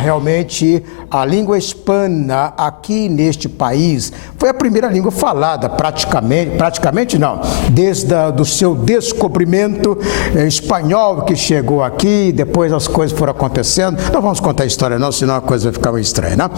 Realmente a língua hispana aqui neste país foi a primeira língua falada praticamente não, desde do seu descobrimento espanhol que chegou aqui, depois as coisas foram acontecendo. Não vamos contar a história não, senão a coisa vai ficar meio estranha, né?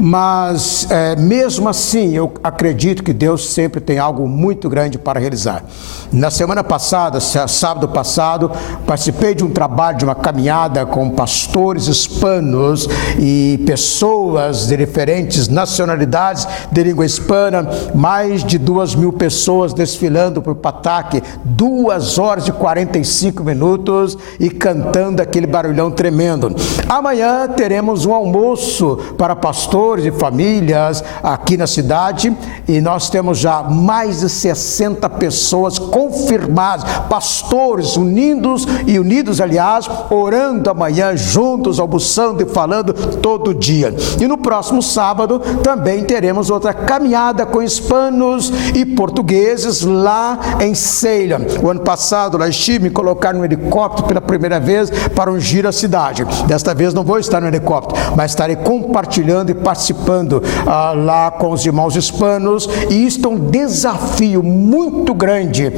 Mas mesmo assim eu acredito que Deus sempre tem algo muito grande para realizar. Na semana passada, sábado passado, participei de um trabalho, de uma caminhada com pastores hispanos e pessoas de diferentes nacionalidades de língua hispana, mais de 2.000 pessoas desfilando por Pataque, 2 horas e 45 minutos e cantando aquele barulhão tremendo. Amanhã teremos um almoço para pastores e famílias aqui na cidade e nós temos já mais de 60 pessoas confirmadas, pastores unidos, aliás, orando amanhã juntos, almoçando e falando todo dia. E no próximo sábado também teremos outra caminhada com hispanos e portugueses lá em Ceilha. O ano passado lá estive, me colocaram no helicóptero pela primeira vez para ungir a cidade. Desta vez não vou estar no helicóptero, mas estarei compartilhando e participando lá com os irmãos hispanos, e isto é um desafio muito grande.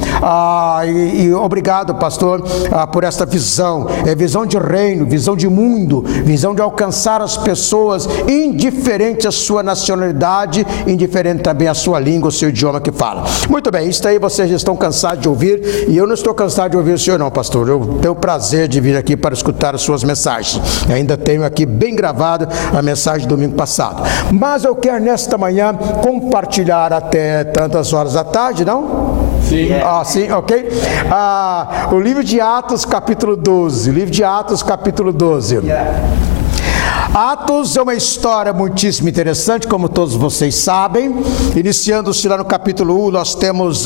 E obrigado, pastor, por esta visão, visão de reino, visão de mundo, visão de alcançar as pessoas, indiferente à sua nacionalidade, indiferente também à sua língua, o seu idioma que fala. Muito bem, isso aí vocês já estão cansados de ouvir, e eu não estou cansado de ouvir o senhor não, pastor. Eu tenho o prazer de vir aqui para escutar as suas mensagens. Ainda tenho aqui bem gravado a mensagem do domingo passado. Mas eu quero nesta manhã compartilhar até tantas horas da tarde, não? Sim. Sim, ok? O livro de Atos, capítulo 12. Livro de Atos, capítulo 12. Atos é uma história muitíssimo interessante, como todos vocês sabem. Iniciando-se lá no capítulo 1, nós temos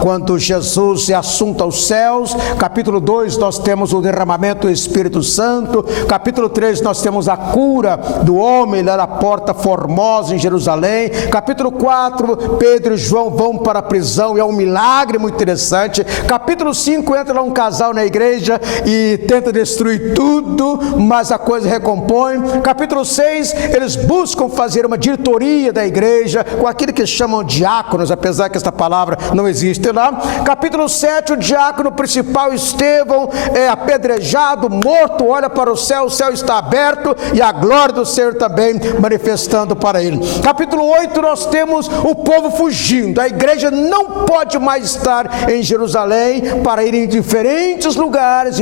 quando Jesus é assunto aos céus. Capítulo 2, nós temos o derramamento do Espírito Santo. Capítulo 3, nós temos a cura do homem lá na Porta Formosa em Jerusalém. Capítulo 4, Pedro e João vão para a prisão e é um milagre muito interessante. Capítulo 5, entra lá um casal na igreja e tenta destruir tudo, mas a coisa recompõe. Capítulo 6, eles buscam fazer uma diretoria da igreja com aquilo que chamam diáconos, apesar que esta palavra não existe lá. Capítulo 7, o diácono principal Estevão é apedrejado, morto, olha para o céu está aberto e a glória do Senhor também manifestando para ele. Capítulo 8, nós temos o povo fugindo, a igreja não pode mais estar em Jerusalém para ir em diferentes lugares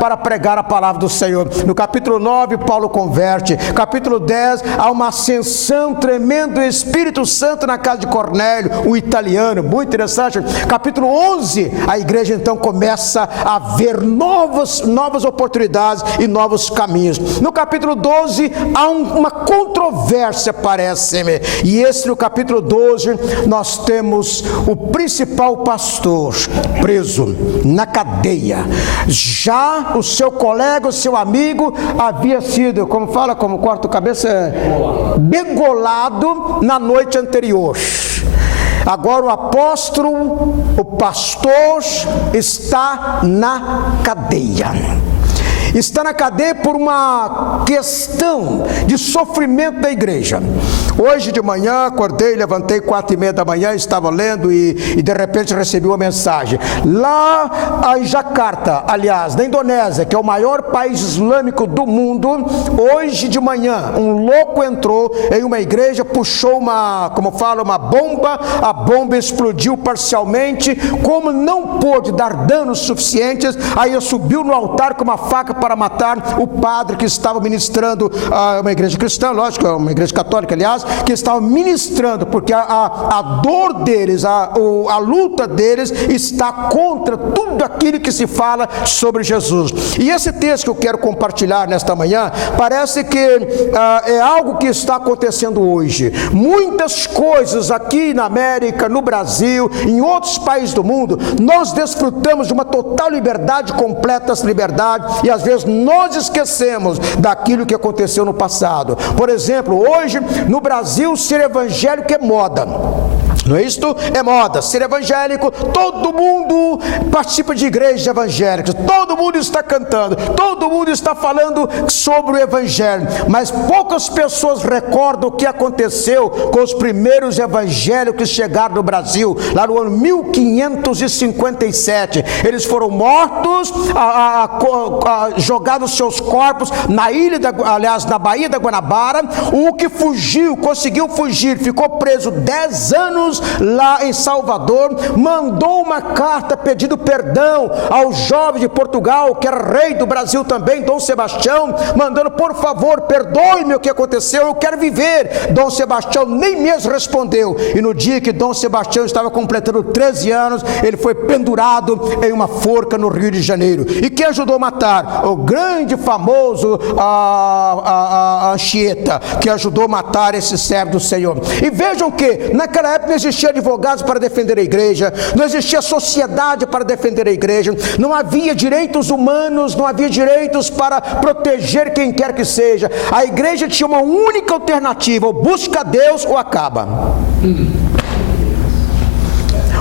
para pregar a palavra do Senhor. No capítulo 9, Paulo converte. Capítulo 10, há uma ascensão tremenda do Espírito Santo na casa de Cornélio, um italiano, muito interessante. Capítulo 11, a igreja então começa a ver novas oportunidades e novos caminhos. No capítulo 12, há uma controvérsia, parece-me, e no capítulo 12, nós temos o principal pastor preso na cadeia. Já o seu colega, o seu amigo, havia sido, como corta o cabeça, degolado na noite anterior. Agora o apóstolo, o pastor, está na cadeia. Está na cadeia por uma questão de sofrimento da igreja. Hoje de manhã, acordei, levantei 4:30 da manhã, estava lendo e de repente recebi uma mensagem. Lá em Jakarta, aliás, na Indonésia, que é o maior país islâmico do mundo, hoje de manhã, um louco entrou em uma igreja, puxou uma bomba, a bomba explodiu parcialmente, como não pôde dar danos suficientes, aí subiu no altar com uma faca para matar o padre que estava ministrando, uma igreja cristã, lógico, uma igreja católica, aliás, que estava ministrando, porque a dor deles, a luta deles está contra tudo aquilo que se fala sobre Jesus. E esse texto que eu quero compartilhar nesta manhã, parece que é algo que está acontecendo hoje. Muitas coisas aqui na América, no Brasil, em outros países do mundo, nós desfrutamos de uma total liberdade, completa liberdade, e às vezes nós esquecemos daquilo que aconteceu no passado. Por exemplo, hoje no Brasil ser evangélico é moda. Não é isto? É moda. Ser evangélico, todo mundo participa de igrejas evangélicas, todo mundo está cantando, todo mundo está falando sobre o evangelho, mas poucas pessoas recordam o que aconteceu com os primeiros evangélicos que chegaram no Brasil, lá no ano 1557. Eles foram mortos, jogados seus corpos na na Baía da Guanabara. O que fugiu, conseguiu fugir, ficou preso 10 anos lá em Salvador, mandou uma carta pedindo perdão ao jovem de Portugal, que era rei do Brasil também, Dom Sebastião, mandando: por favor, perdoe-me o que aconteceu, eu quero viver. Dom Sebastião nem mesmo respondeu, e no dia que Dom Sebastião estava completando 13 anos, ele foi pendurado em uma forca no Rio de Janeiro. E quem ajudou a matar? O grande famoso Anchieta, que ajudou a matar esse servo do Senhor. E vejam que naquela época não existia advogados para defender a igreja, não existia sociedade para defender a igreja, não havia direitos humanos, não havia direitos para proteger quem quer que seja. A igreja tinha uma única alternativa: ou busca Deus ou acaba.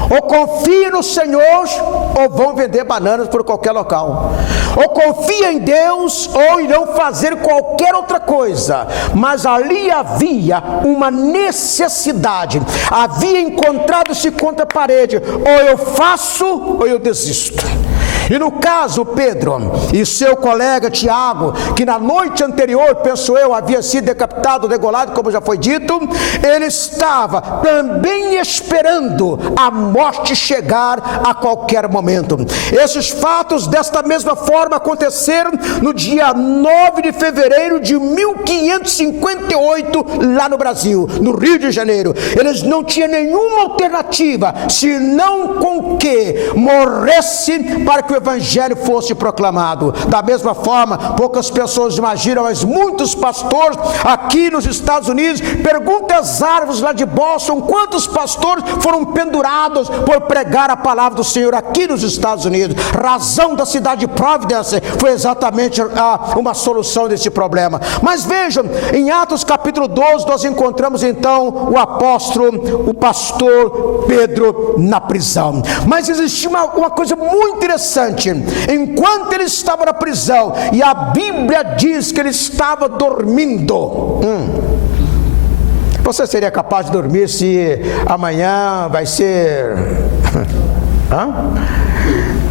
Ou confia no Senhor, ou vão vender bananas por qualquer local. Ou confia em Deus, ou irão fazer qualquer outra coisa. Mas ali havia uma necessidade, havia encontrado-se contra a parede: ou eu faço, ou eu desisto. E no caso, Pedro e seu colega Tiago, que na noite anterior, penso eu, havia sido decapitado, degolado, como já foi dito, ele estava também esperando a morte chegar a qualquer momento. Esses fatos, desta mesma forma, aconteceram no dia 9 de fevereiro de 1558, lá no Brasil, no Rio de Janeiro. Eles não tinham nenhuma alternativa, senão com que morresse para que o evangelho fosse proclamado. Da mesma forma, poucas pessoas imaginam, mas muitos pastores aqui nos Estados Unidos, pergunta às árvores lá de Boston, quantos pastores foram pendurados por pregar a palavra do Senhor aqui nos Estados Unidos. Razão da cidade de Providence foi exatamente uma solução desse problema. Mas vejam, em Atos capítulo 12, nós encontramos então o apóstolo, o pastor Pedro na prisão. Mas existia uma coisa muito interessante. Enquanto ele estava na prisão, e a Bíblia diz que ele estava dormindo. Você seria capaz de dormir se amanhã vai ser...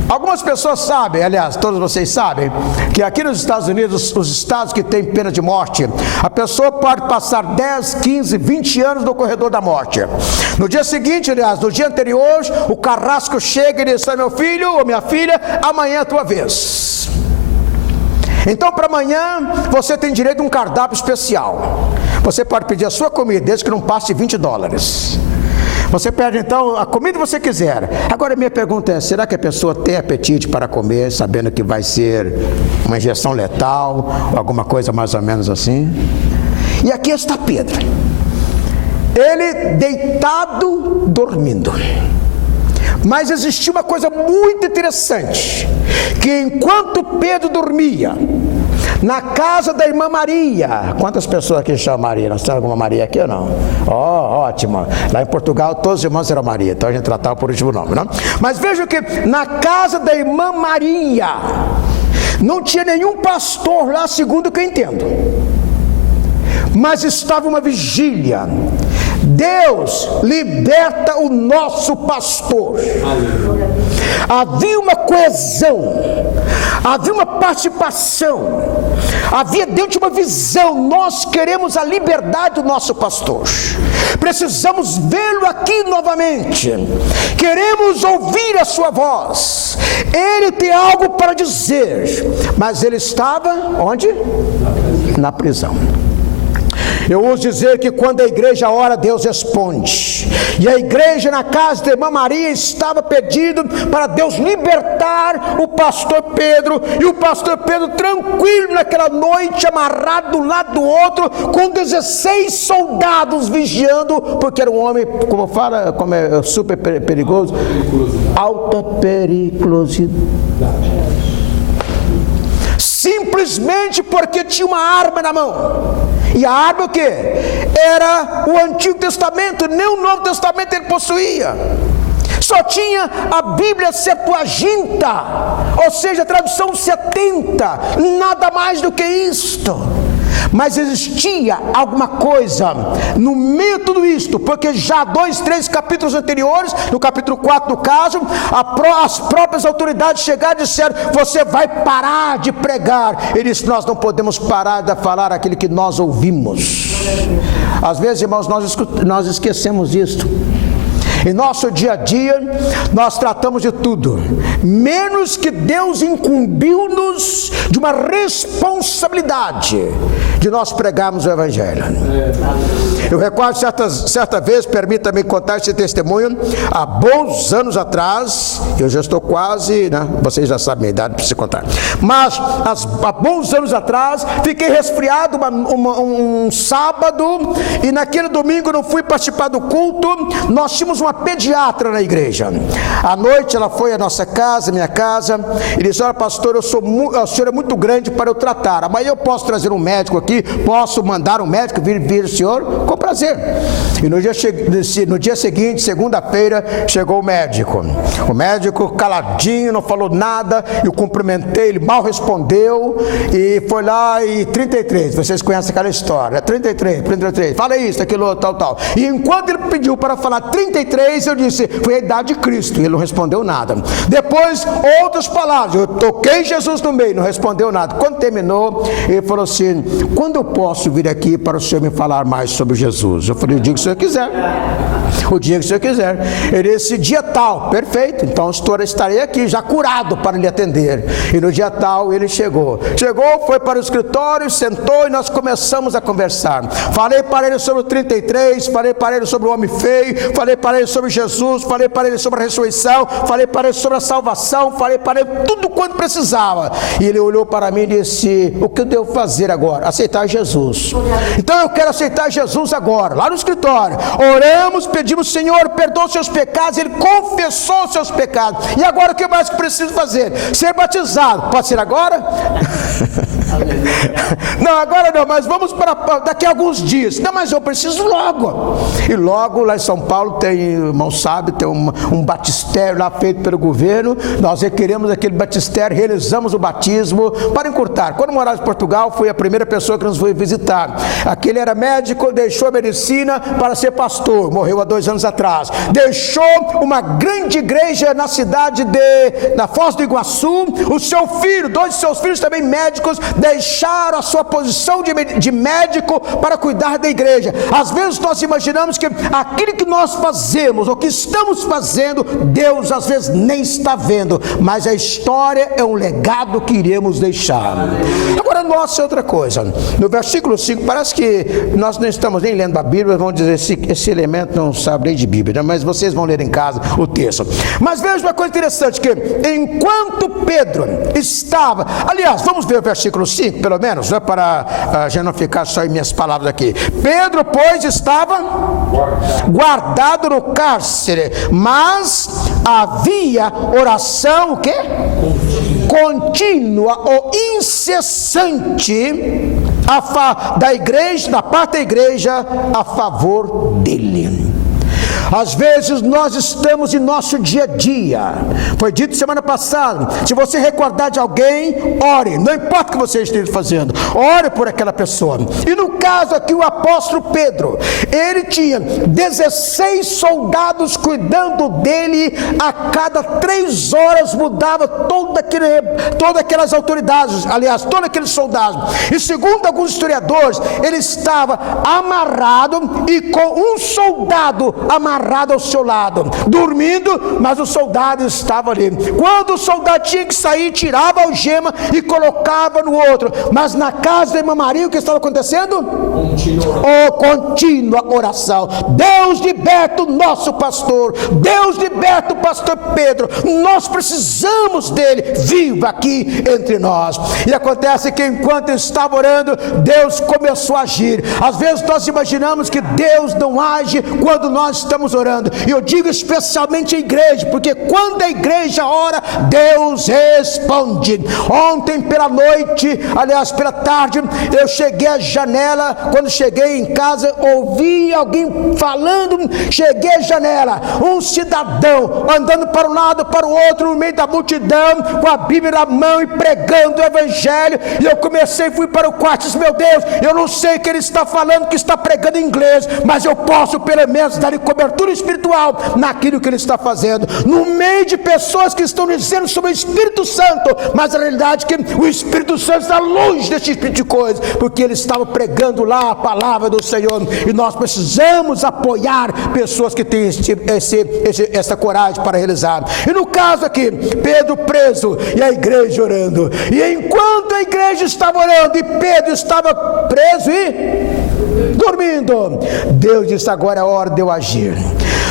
Algumas pessoas sabem, aliás, todos vocês sabem, que aqui nos Estados Unidos, os estados que têm pena de morte, a pessoa pode passar 10, 15, 20 anos no corredor da morte. No dia seguinte, aliás, no dia anterior, o carrasco chega e diz: meu filho ou minha filha, amanhã é a tua vez. Então, para amanhã, você tem direito a um cardápio especial. Você pode pedir a sua comida, desde que não passe $20. Você pede então a comida que você quiser. Agora a minha pergunta é: será que a pessoa tem apetite para comer, sabendo que vai ser uma injeção letal, alguma coisa mais ou menos assim? E aqui está Pedro, ele deitado, dormindo. Mas existia uma coisa muito interessante, que enquanto Pedro dormia, na casa da irmã Maria. Quantas pessoas aqui chamam Maria? Nós temos alguma Maria aqui ou não? Ótimo. Lá em Portugal todos os irmãos eram Maria, então a gente tratava por último nome, não? Mas veja que na casa da irmã Maria não tinha nenhum pastor lá, segundo o que eu entendo, mas estava uma vigília. Deus liberta o nosso pastor. Havia uma coesão, havia uma participação, havia dentro de uma visão: nós queremos a liberdade do nosso pastor, precisamos vê-lo aqui novamente, queremos ouvir a sua voz, ele tem algo para dizer. Mas ele estava onde? Na prisão. Eu ouso dizer que quando a igreja ora, Deus responde. E a igreja na casa da irmã Maria estava pedindo para Deus libertar o pastor Pedro. E o pastor Pedro, tranquilo naquela noite, amarrado de um lado do outro, com 16 soldados vigiando, porque era um homem, como fala, como é super perigoso, alta periculosidade. Se simplesmente porque tinha uma arma na mão. E a arma o quê? Era o Antigo Testamento, nem o Novo Testamento ele possuía. Só tinha a Bíblia Septuaginta, ou seja, a tradução 70, nada mais do que isto. Mas existia alguma coisa no meio de tudo isto, porque já 2, 3 capítulos anteriores, no capítulo 4 no caso, as próprias autoridades chegaram e disseram: você vai parar de pregar. Ele disse: nós não podemos parar de falar aquilo que nós ouvimos. Às vezes, irmãos, nós esquecemos isto. Em nosso dia a dia, nós tratamos de tudo, menos que Deus incumbiu-nos de uma responsabilidade de nós pregarmos o Evangelho. Eu recordo certa vez, permita-me contar esse testemunho, há bons anos atrás, eu já estou quase, né? Vocês já sabem a idade para se contar, mas há bons anos atrás, fiquei resfriado um sábado, e naquele domingo não fui participar do culto. Nós tínhamos uma pediatra na igreja. À noite ela foi à nossa casa, minha casa, e disse: olha, pastor, o senhor é muito grande para eu tratar, amanhã eu posso trazer um médico aqui, posso mandar um médico vir o senhor? Com prazer. E no dia seguinte, segunda-feira, chegou o médico caladinho, não falou nada, eu cumprimentei, ele mal respondeu, e foi lá e 33, vocês conhecem aquela história, 33, fala isso, aquilo, tal, e enquanto ele pediu para falar 33, eu disse: foi a idade de Cristo, e ele não respondeu nada. Depois, outras palavras, eu toquei Jesus no meio, não respondeu nada. Quando terminou, ele falou assim: quando eu posso vir aqui para o senhor me falar mais sobre Jesus? Eu falei: o dia que o senhor quiser. O dia que o senhor quiser. Ele disse: dia tal. Perfeito, então estarei aqui, já curado para lhe atender. E no dia tal ele chegou, foi para o escritório, sentou, e nós começamos a conversar. Falei para ele sobre o 33, falei para ele sobre o homem feio, falei para ele sobre Jesus, falei para ele sobre a ressurreição, falei para ele sobre a salvação, falei para ele tudo quanto precisava. E ele olhou para mim e disse: o que eu devo fazer agora? Aceitar Jesus. Então eu quero aceitar Jesus agora, lá no escritório. Oramos, pedimos: Senhor, perdoa os seus pecados. Ele confessou os seus pecados. E agora o que mais que preciso fazer? Ser batizado. Pode ser agora? Não, agora não, mas vamos para daqui a alguns dias. Não, mas eu preciso logo. E logo lá em São Paulo tem, irmão sabe, tem um batistério lá feito pelo governo. Nós requeremos aquele batistério, realizamos o batismo. Para encurtar, quando morava em Portugal, foi a primeira pessoa que nos foi visitar. Aquele era médico, deixou a medicina para ser pastor, morreu há 2 anos atrás. Deixou uma grande igreja na cidade na Foz do Iguaçu. O seu filho, 2 de seus filhos também médicos, deixaram a sua posição de médico para cuidar da igreja. Às vezes nós imaginamos que aquilo que nós fazemos, o que estamos fazendo, Deus às vezes nem está vendo, mas a história é um legado que iremos deixar. Agora nossa, outra coisa, no versículo 5, parece que nós não estamos nem lendo a Bíblia, vamos dizer, esse elemento não sabe nem de Bíblia, mas vocês vão ler em casa o texto. Mas veja uma coisa interessante, que enquanto Pedro estava, aliás, vamos ver o versículo 5, pelo menos, né, para já não ficar só em minhas palavras aqui. Pedro, pois, estava guardado no cárcere, mas havia oração, o quê? Contínua ou incessante da parte da igreja a favor dele. Às vezes nós estamos em nosso dia a dia. Foi dito semana passada: se você recordar de alguém, ore, não importa o que você esteja fazendo, ore por aquela pessoa. E no caso aqui, o apóstolo Pedro, ele tinha 16 soldados cuidando dele. A cada 3 horas mudava todas aquelas autoridades, aliás, todos aqueles soldados. E segundo alguns historiadores, ele estava amarrado e com um soldado amarrado ao seu lado, dormindo, mas o soldado estava ali. Quando o soldado tinha que sair, tirava a algema e colocava no outro. Mas na casa da irmã Maria, o que estava acontecendo? Contínua oração. Deus liberta o nosso pastor, Deus liberta o pastor Pedro. Nós precisamos dele vivo aqui entre nós. E acontece que enquanto eu estava orando, Deus começou a agir. Às vezes nós imaginamos que Deus não age quando nós estamos estamos orando. E eu digo especialmente a igreja, porque quando a igreja ora, Deus responde. Ontem pela noite, aliás pela tarde, eu cheguei à janela. Quando cheguei em casa, ouvi alguém falando. Cheguei à janela, um cidadão andando para um lado, para o outro, no meio da multidão, com a Bíblia na mão e pregando o evangelho. E eu fui para o quarto e disse: meu Deus, eu não sei o que ele está falando, que está pregando em inglês, mas eu posso pelo menos dar cobertura espiritual naquilo que ele está fazendo, no meio de pessoas que estão dizendo sobre o Espírito Santo, mas a realidade é que o Espírito Santo está longe desse tipo de coisa, porque ele estava pregando lá a palavra do Senhor. E nós precisamos apoiar pessoas que têm essa coragem para realizar. E no caso aqui, Pedro preso e a igreja orando, e enquanto a igreja estava orando e Pedro estava preso e dormindo, Deus disse: agora é a hora de eu agir.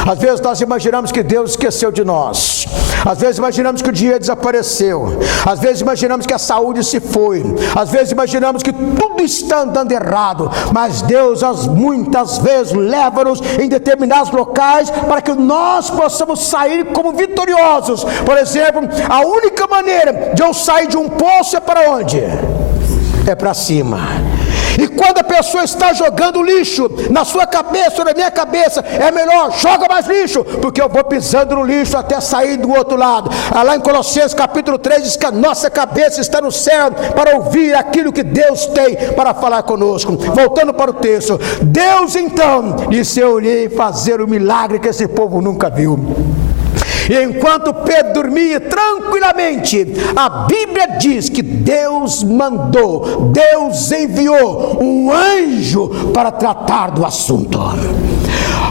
Às vezes nós imaginamos que Deus esqueceu de nós, às vezes imaginamos que o dinheiro desapareceu, às vezes imaginamos que a saúde se foi, às vezes imaginamos que tudo está andando errado, mas Deus muitas vezes leva-nos em determinados locais para que nós possamos sair como vitoriosos. Por exemplo, a única maneira de eu sair de um poço é para onde? É para cima. E quando a pessoa está jogando lixo na sua cabeça ou na minha cabeça, é melhor, joga mais lixo, porque eu vou pisando no lixo até sair do outro lado. Lá em Colossenses capítulo 3 diz que a nossa cabeça está no céu para ouvir aquilo que Deus tem para falar conosco. Voltando para o texto, Deus então disse: eu irei fazer o milagre que esse povo nunca viu. E enquanto Pedro dormia tranquilamente, a Bíblia diz que Deus enviou um anjo para tratar do assunto.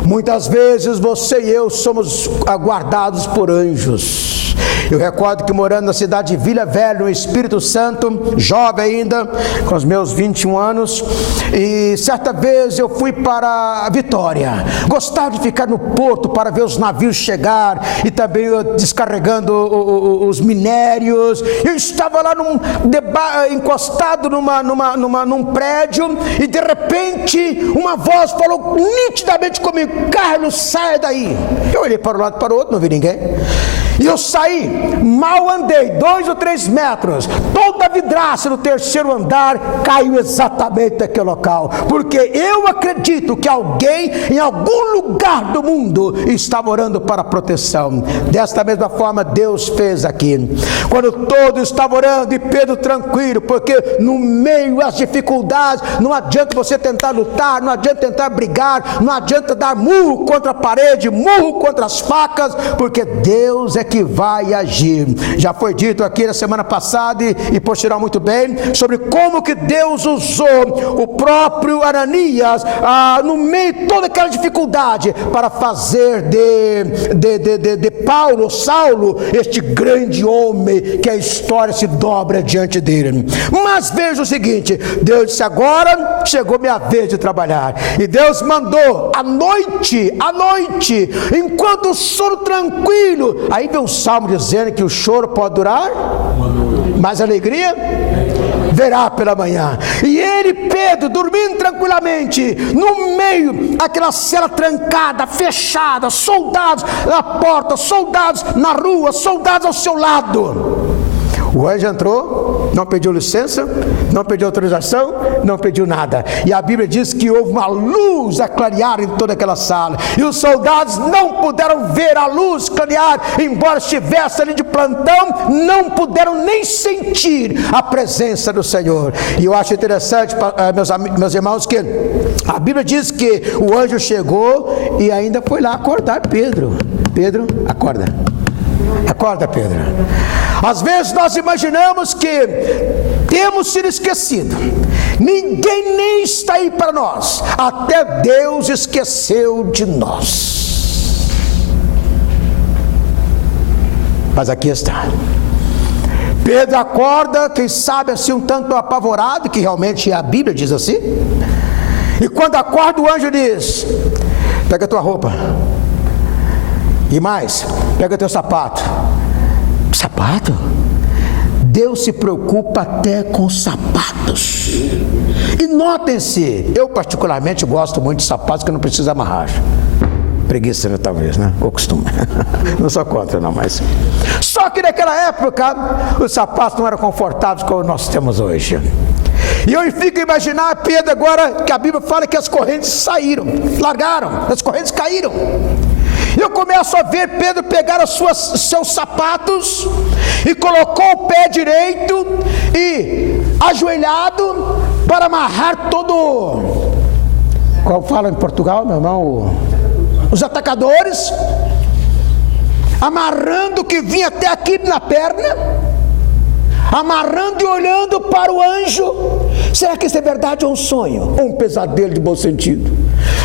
Muitas vezes você e eu somos aguardados por anjos. Eu recordo que morando na cidade de Vila Velha, no Espírito Santo, jovem ainda, com os meus 21 anos, e certa vez eu fui para Vitória. Gostava de ficar no porto para ver os navios chegar e também descarregando os minérios. Eu estava lá encostado num prédio e de repente uma voz falou nitidamente comigo: Carlos, saia daí. Eu olhei para um lado e para o outro, não vi ninguém. E eu saí, mal andei 2 ou 3 metros, toda a vidraça no terceiro andar caiu exatamente naquele local, porque eu acredito que alguém em algum lugar do mundo estava orando para proteção. Desta mesma forma Deus fez aqui, quando todos estavam orando e Pedro tranquilo, porque no meio das dificuldades não adianta você tentar lutar, não adianta tentar brigar, não adianta dar murro contra a parede, murro contra as facas, porque Deus é que vai agir. Já foi dito aqui na semana passada e por sinal muito bem, sobre como que Deus usou o próprio Ananias no meio de toda aquela dificuldade para fazer de Saulo, este grande homem que a história se dobra diante dele. Mas veja o seguinte, Deus disse: agora chegou minha vez de trabalhar. E Deus mandou à noite, enquanto o sono tranquilo, aí vem um salmo dizendo que o choro pode durar, mas a alegria verá pela manhã. E ele, Pedro, dormindo tranquilamente, no meio daquela cela trancada, fechada, soldados na porta, soldados na rua, soldados ao seu lado. O anjo entrou, não pediu licença, não pediu autorização, não pediu nada. E a Bíblia diz que houve uma luz a clarear em toda aquela sala. E os soldados não puderam ver a luz clarear, embora estivesse ali de plantão, não puderam nem sentir a presença do Senhor. E eu acho interessante, meus irmãos, que a Bíblia diz que o anjo chegou e ainda foi lá acordar Pedro. Pedro, acorda. Acorda, Pedro. Às vezes nós imaginamos que temos sido esquecidos, ninguém nem está aí para nós, até Deus esqueceu de nós. Mas aqui está. Pedro acorda, quem sabe assim um tanto apavorado, que realmente a Bíblia diz assim. E quando acorda, o anjo diz: pega a tua roupa. E mais, pega teu sapato. Sapato? Deus se preocupa até com sapatos. E notem-se, eu particularmente gosto muito de sapatos que não precisa amarrar. Preguiça, né, talvez, né? Ou costume. Não sou contra, não, mas... Só que naquela época, os sapatos não eram confortáveis como nós temos hoje. E eu fico a imaginar Pedro agora, que a Bíblia fala que as correntes saíram, largaram, as correntes caíram. Eu começo a ver Pedro pegar seus sapatos e colocou o pé direito e ajoelhado para amarrar todo... Como fala em Portugal, meu irmão? Os atacadores, amarrando o que vinha até aqui na perna, amarrando e olhando para o anjo. Será que isso é verdade ou um sonho? Ou um pesadelo de bom sentido?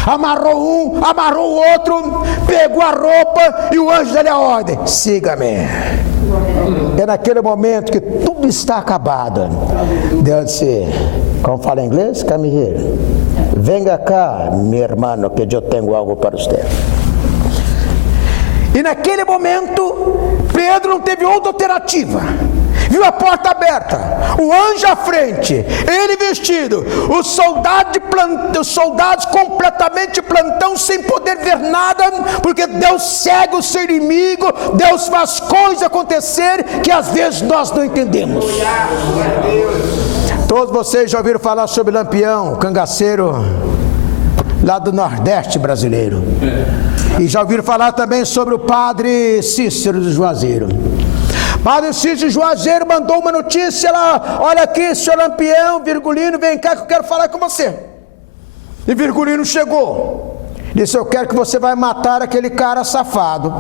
Amarrou um, amarrou o outro, pegou a roupa e o anjo deu a ordem: siga-me. É naquele momento que tudo está acabado. Deus disse, como fala em inglês? Come here. Venga cá, meu irmão, que eu tenho algo para você. E naquele momento, Pedro não teve outra alternativa. Viu a porta aberta, o anjo à frente, ele vestido, os soldados completamente de plantão, sem poder ver nada, porque Deus cega o seu inimigo, Deus faz coisas acontecer que às vezes nós não entendemos. Todos vocês já ouviram falar sobre Lampião, cangaceiro lá do Nordeste brasileiro. E já ouviram falar também sobre o padre Cícero do Juazeiro. Padre Cícero Juazeiro mandou uma notícia lá: olha aqui, senhor Lampião, Virgulino, vem cá que eu quero falar com você. E Virgulino chegou, disse: eu quero que você vai matar aquele cara safado,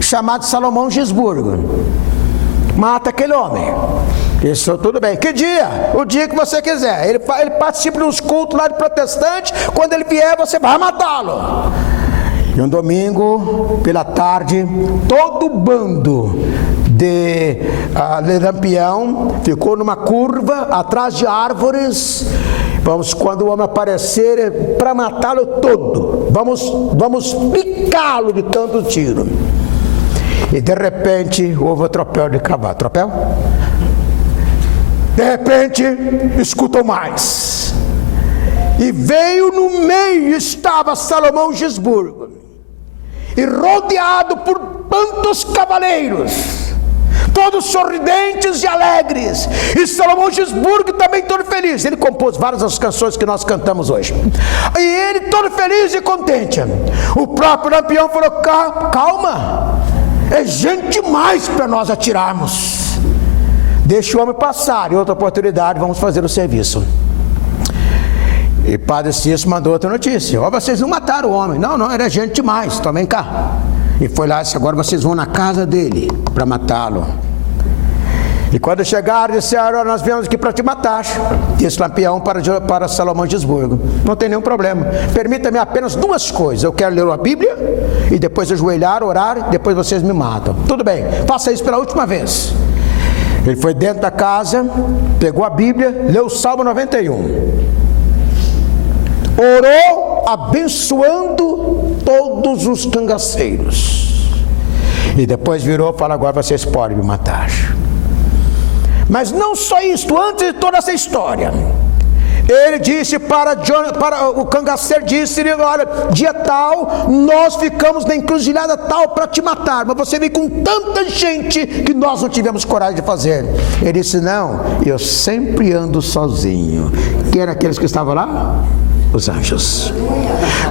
chamado Salomão Gisburgo. Mata aquele homem. Isso, tudo bem. Que dia? O dia que você quiser. Ele participa dos cultos lá de protestante. Quando ele vier, você vai matá-lo. E um domingo, pela tarde, todo o bando de Lampião ficou numa curva atrás de árvores. Quando o homem aparecer, para matá-lo todo, vamos picá-lo de tanto tiro. E de repente houve o tropel de cavalo. Tropel? De repente escutou mais. E veio no meio, estava Salomão Gisburgo, e rodeado por tantos cavaleiros, todos sorridentes e alegres. E Salomão Gisburgo também todo feliz. Ele compôs várias das canções que nós cantamos hoje. E ele todo feliz e contente. O próprio Lampião falou: calma, é gente demais para nós atirarmos. Deixa o homem passar, em outra oportunidade vamos fazer o serviço. E Padre Cícero mandou outra notícia: ó, vocês não mataram o homem. Não, era gente demais, tomem cá. E foi lá e disse: agora vocês vão na casa dele para matá-lo. E quando chegaram, disseram: nós viemos aqui para te matar. Disse Lampião para Salomão Gisburgo: não tem nenhum problema, permita-me apenas duas coisas. Eu quero ler a Bíblia e depois ajoelhar, orar, depois vocês me matam. Tudo bem, faça isso pela última vez. Ele foi dentro da casa, pegou a Bíblia, leu o Salmo 91, orou abençoando todos os cangaceiros, e depois virou e falou: agora vocês podem me matar. Mas não só isso, antes de toda essa história, ele disse para o cangaceiro, disse-lhe: olha, dia tal, nós ficamos na encruzilhada tal para te matar, mas você veio com tanta gente que nós não tivemos coragem de fazer. Ele disse: não, eu sempre ando sozinho. Quem eram aqueles que estavam lá? Os anjos.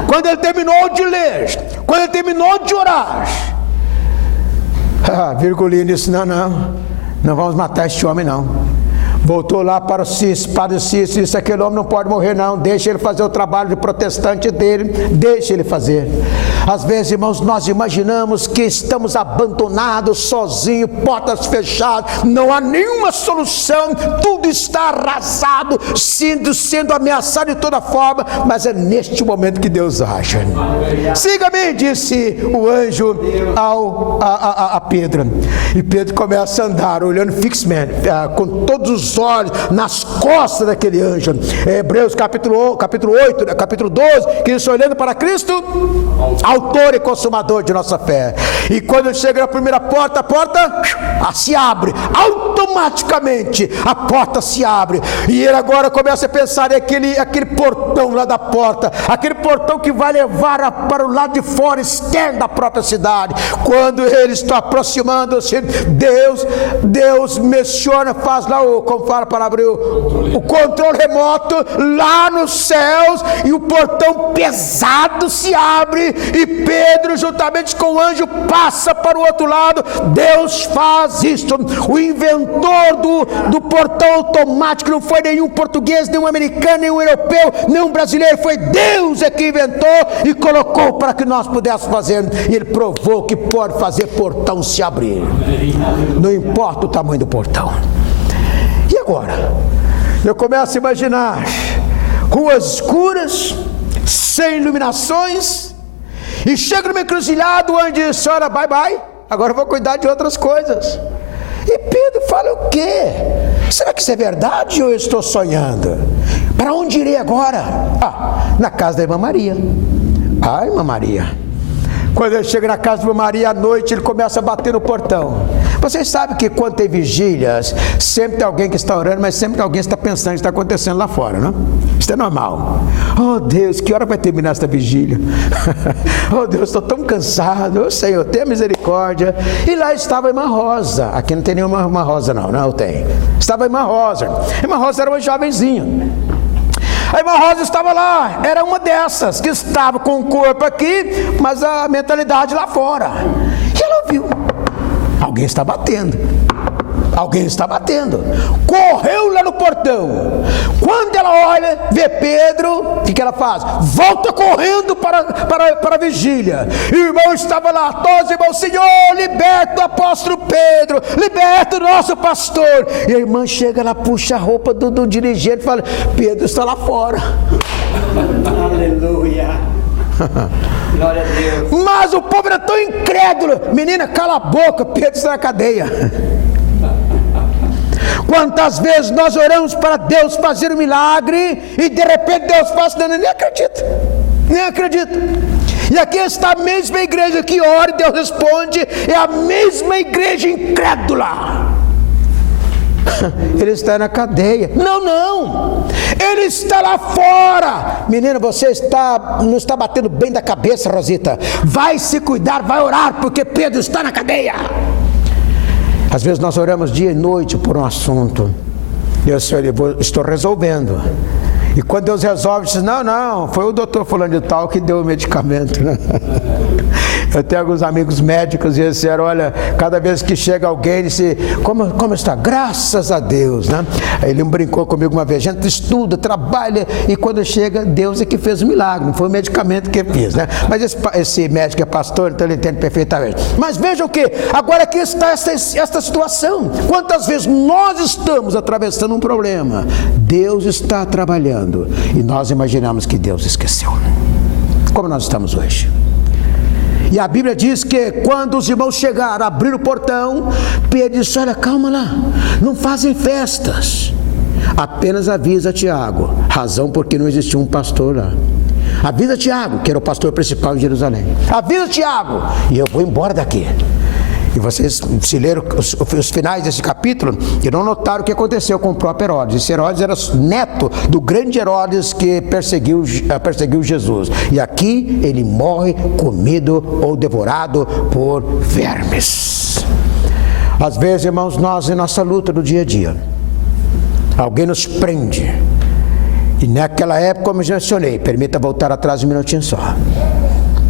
Quando ele terminou de ler, quando ele terminou de orar, Virgulino disse: não vamos matar este homem não. Voltou lá para o Padre Cícero e disse: aquele homem não pode morrer não, deixa ele fazer o trabalho de protestante dele, deixa ele fazer. Às vezes, irmãos, nós imaginamos que estamos abandonados, sozinhos, portas fechadas, não há nenhuma solução, tudo está arrasado, sendo ameaçado de toda forma, mas é neste momento que Deus age. Siga-me, disse o anjo a Pedro. E Pedro começa a andar, olhando fixamente, com todos os olhos nas costas daquele anjo. Hebreus capítulo 8, capítulo 12, que diz: olhando para Cristo, autor e consumador de nossa fé. E quando chega na primeira porta, a porta se abre, automaticamente a porta se abre, e ele agora começa a pensar em aquele portão lá da porta, aquele portão que vai levar para o lado de fora, externo da própria cidade. Quando ele está aproximando-se, Deus menciona, faz lá como fala para abrir o controle remoto lá nos céus, e o portão pesado se abre, e Pedro juntamente com o anjo passa para o outro lado. Deus faz isso. O inventor do portão automático não foi nenhum português, nenhum americano, nenhum europeu, nenhum brasileiro, foi Deus que inventou e colocou para que nós pudéssemos fazer, e ele provou que pode fazer portão se abrir, não importa o tamanho do portão. E agora eu começo a imaginar ruas escuras, sem iluminações, e chego numa encruzilhada onde: senhora, bye bye, agora eu vou cuidar de outras coisas. E Pedro fala: o quê? Será que isso é verdade ou eu estou sonhando? Para onde irei agora? Na casa da irmã Maria. Irmã Maria. Quando ele chega na casa de Maria à noite, ele começa a bater no portão. Vocês sabem que quando tem vigílias, sempre tem alguém que está orando, mas sempre tem alguém que está pensando o que está acontecendo lá fora, não? Isso é normal. Oh Deus, que hora vai terminar esta vigília? Oh Deus, estou tão cansado. Oh Senhor, tenha misericórdia. E lá estava a irmã Rosa. Aqui não tem nenhuma irmã Rosa não tem. Estava a irmã Rosa. A irmã Rosa era uma jovenzinha. A irmã Rosa estava lá, era uma dessas que estava com o corpo aqui, mas a mentalidade lá fora. E ela ouviu: alguém está batendo. Alguém está batendo. Correu lá no portão. Quando ela olha, vê Pedro, o que ela faz? Volta correndo para a vigília. E o irmão estava lá, todos os irmãos: Senhor, liberta o apóstolo Pedro, liberta o nosso pastor. E a irmã chega lá, puxa a roupa do dirigente e fala: Pedro está lá fora. Aleluia. Glória a Deus. Mas o povo era tão incrédulo: menina, cala a boca, Pedro está na cadeia. Quantas vezes nós oramos para Deus fazer um milagre e de repente Deus faz, nem acredita. E aqui está a mesma igreja que ora e Deus responde, é a mesma igreja incrédula. Ele está na cadeia. Não, ele está lá fora. Menina, você não está batendo bem da cabeça, Rosita. Vai se cuidar, vai orar, porque Pedro está na cadeia. Às vezes nós oramos dia e noite por um assunto, e eu estou resolvendo. E quando Deus resolve, diz: não, foi o doutor fulano de tal que deu o medicamento, né? Eu tenho alguns amigos médicos e eles disseram: olha, cada vez que chega alguém, disse: como está? Graças a Deus, né? Ele brincou comigo uma vez: a gente estuda, trabalha, e quando chega, Deus é que fez o milagre, não foi o medicamento que fez, né? Mas esse médico é pastor, então ele entende perfeitamente. Mas vejam que agora aqui está esta situação. Quantas vezes nós estamos atravessando um problema, Deus está trabalhando, e nós imaginamos que Deus esqueceu. Como nós estamos hoje. E a Bíblia diz que quando os irmãos chegaram, abriram o portão, Pedro disse: olha, calma lá, não fazem festas, apenas avisa Tiago, razão porque não existia um pastor lá. Avisa Tiago, que era o pastor principal de Jerusalém. Avisa Tiago, e eu vou embora daqui. E vocês, se leram os finais desse capítulo, e não notaram o que aconteceu com o próprio Herodes. Esse Herodes era neto do grande Herodes que perseguiu Jesus. E aqui ele morre comido ou devorado por vermes. Às vezes, irmãos, nós em nossa luta do dia a dia, alguém nos prende. E naquela época, como eu já mencionei, permita voltar atrás um minutinho só,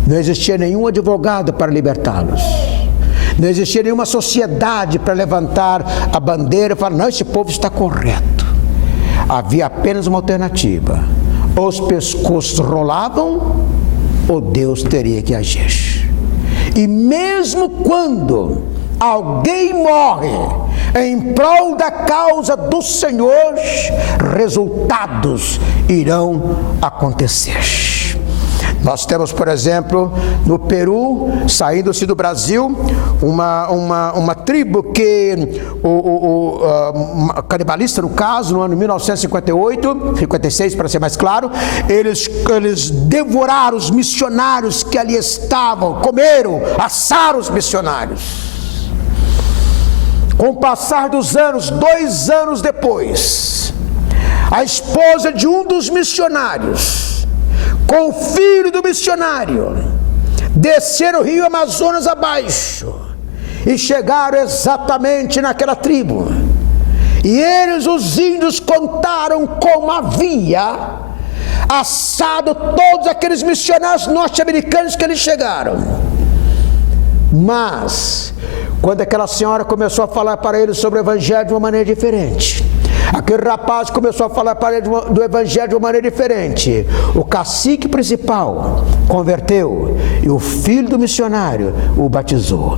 não existia nenhum advogado para libertá-los. Não existia nenhuma sociedade para levantar a bandeira e falar: não, esse povo está correto. Havia apenas uma alternativa: ou os pescoços rolavam, ou Deus teria que agir. E mesmo quando alguém morre em prol da causa do Senhor, resultados irão acontecer. Nós temos, por exemplo, no Peru, saindo-se do Brasil, uma tribo que, canibalista no caso, no ano 1958, 56 para ser mais claro, eles devoraram os missionários que ali estavam, comeram, assaram os missionários. Com o passar dos anos, 2 anos depois, a esposa de um dos missionários, com o filho do missionário, desceram o rio Amazonas abaixo e chegaram exatamente naquela tribo. E eles, os índios, contaram como havia assado todos aqueles missionários norte-americanos que eles chegaram. Mas quando aquela senhora começou a falar para eles sobre o evangelho de uma maneira diferente, aquele rapaz começou a falar para ele do evangelho de uma maneira diferente, o cacique principal converteu e o filho do missionário o batizou.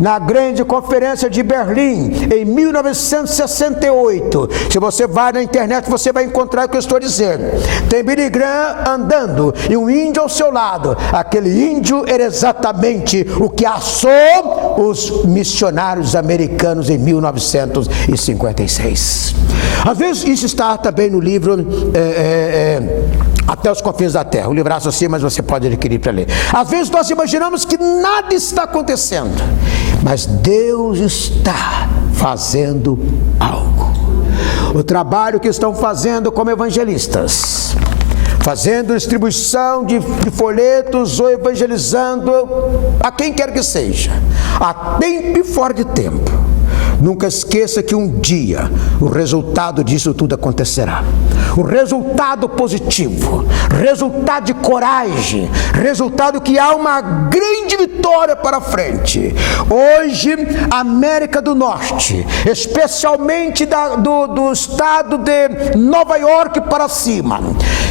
Na grande conferência de Berlim, em 1968, se você vai na internet, você vai encontrar o que eu estou dizendo. Tem Billy Graham andando e um índio ao seu lado. Aquele índio era exatamente o que assou os missionários americanos em 1956. Às vezes isso está também no livro Até os Confins da Terra, um livraço assim, mas você pode adquirir para ler. Às vezes nós imaginamos que nada está acontecendo, mas Deus está fazendo algo. O trabalho que estão fazendo como evangelistas, fazendo distribuição de folhetos ou evangelizando a quem quer que seja, a tempo e fora de tempo. Nunca esqueça que um dia o resultado disso tudo acontecerá. O resultado positivo, resultado de coragem, resultado que há uma grande vitória para frente. Hoje, a América do Norte, especialmente do estado de Nova York para cima,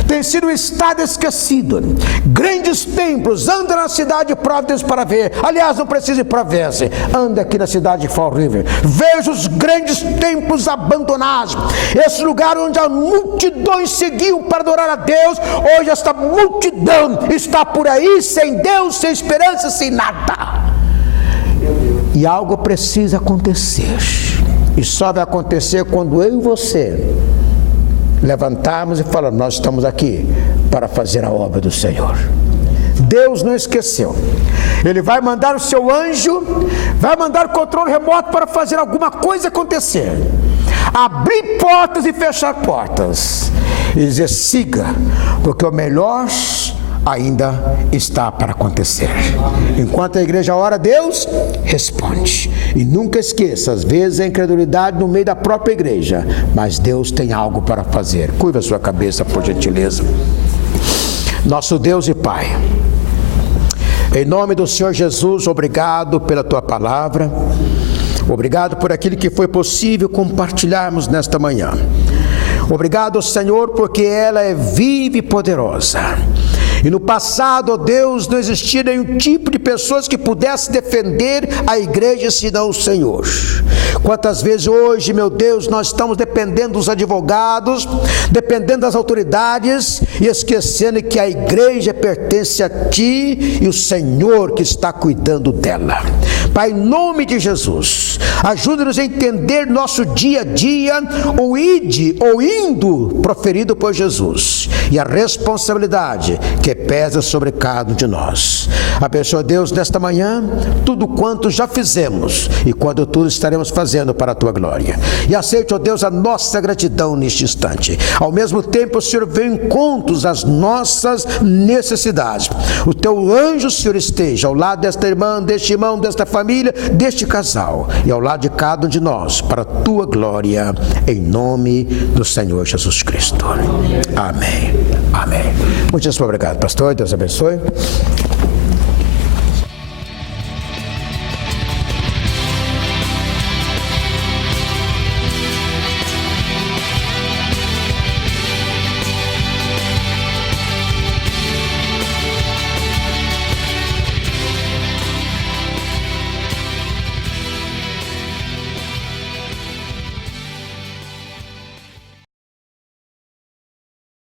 tem sido um estado esquecido. Grandes templos, anda na cidade de Providence para ver. Aliás, não precisa ir para Providence, anda aqui na cidade de Fall River. Veja os grandes templos abandonados, esse lugar onde as multidões seguiam para adorar a Deus. Hoje esta multidão está por aí, sem Deus, sem esperança, sem nada. E algo precisa acontecer, e só vai acontecer quando eu e você levantarmos e falarmos: nós estamos aqui para fazer a obra do Senhor. Deus não esqueceu. Ele vai mandar o seu anjo, vai mandar o controle remoto para fazer alguma coisa acontecer, abrir portas e fechar portas, e dizer: siga, porque o melhor ainda está para acontecer. Enquanto a igreja ora, Deus responde. E nunca esqueça, às vezes a incredulidade no meio da própria igreja, mas Deus tem algo para fazer. Curva a sua cabeça, por gentileza. Nosso Deus e Pai, em nome do Senhor Jesus, obrigado pela Tua palavra, obrigado por aquilo que foi possível compartilharmos nesta manhã. Obrigado, Senhor, porque ela é viva e poderosa. E no passado, ó Deus, não existia nenhum tipo de pessoas que pudesse defender a igreja senão o Senhor. Quantas vezes hoje, meu Deus, nós estamos dependendo dos advogados, dependendo das autoridades, e esquecendo que a igreja pertence a Ti e o Senhor que está cuidando dela. Pai, em nome de Jesus, ajuda-nos a entender nosso dia a dia, o ide ou indo proferido por Jesus, e a responsabilidade que pesa sobre cada um de nós. Abençoa, Deus, nesta manhã, tudo quanto já fizemos e quando tudo estaremos fazendo para a Tua glória. E aceite, ó Deus, a nossa gratidão neste instante. Ao mesmo tempo, o Senhor vem em encontros às nossas necessidades. O Teu anjo, Senhor, esteja ao lado desta irmã, deste irmão, desta família, deste casal, e ao lado de cada um de nós, para a Tua glória, em nome do Senhor Jesus Cristo. Amém. Amém. Muitíssimo obrigado, pastor. Deus abençoe.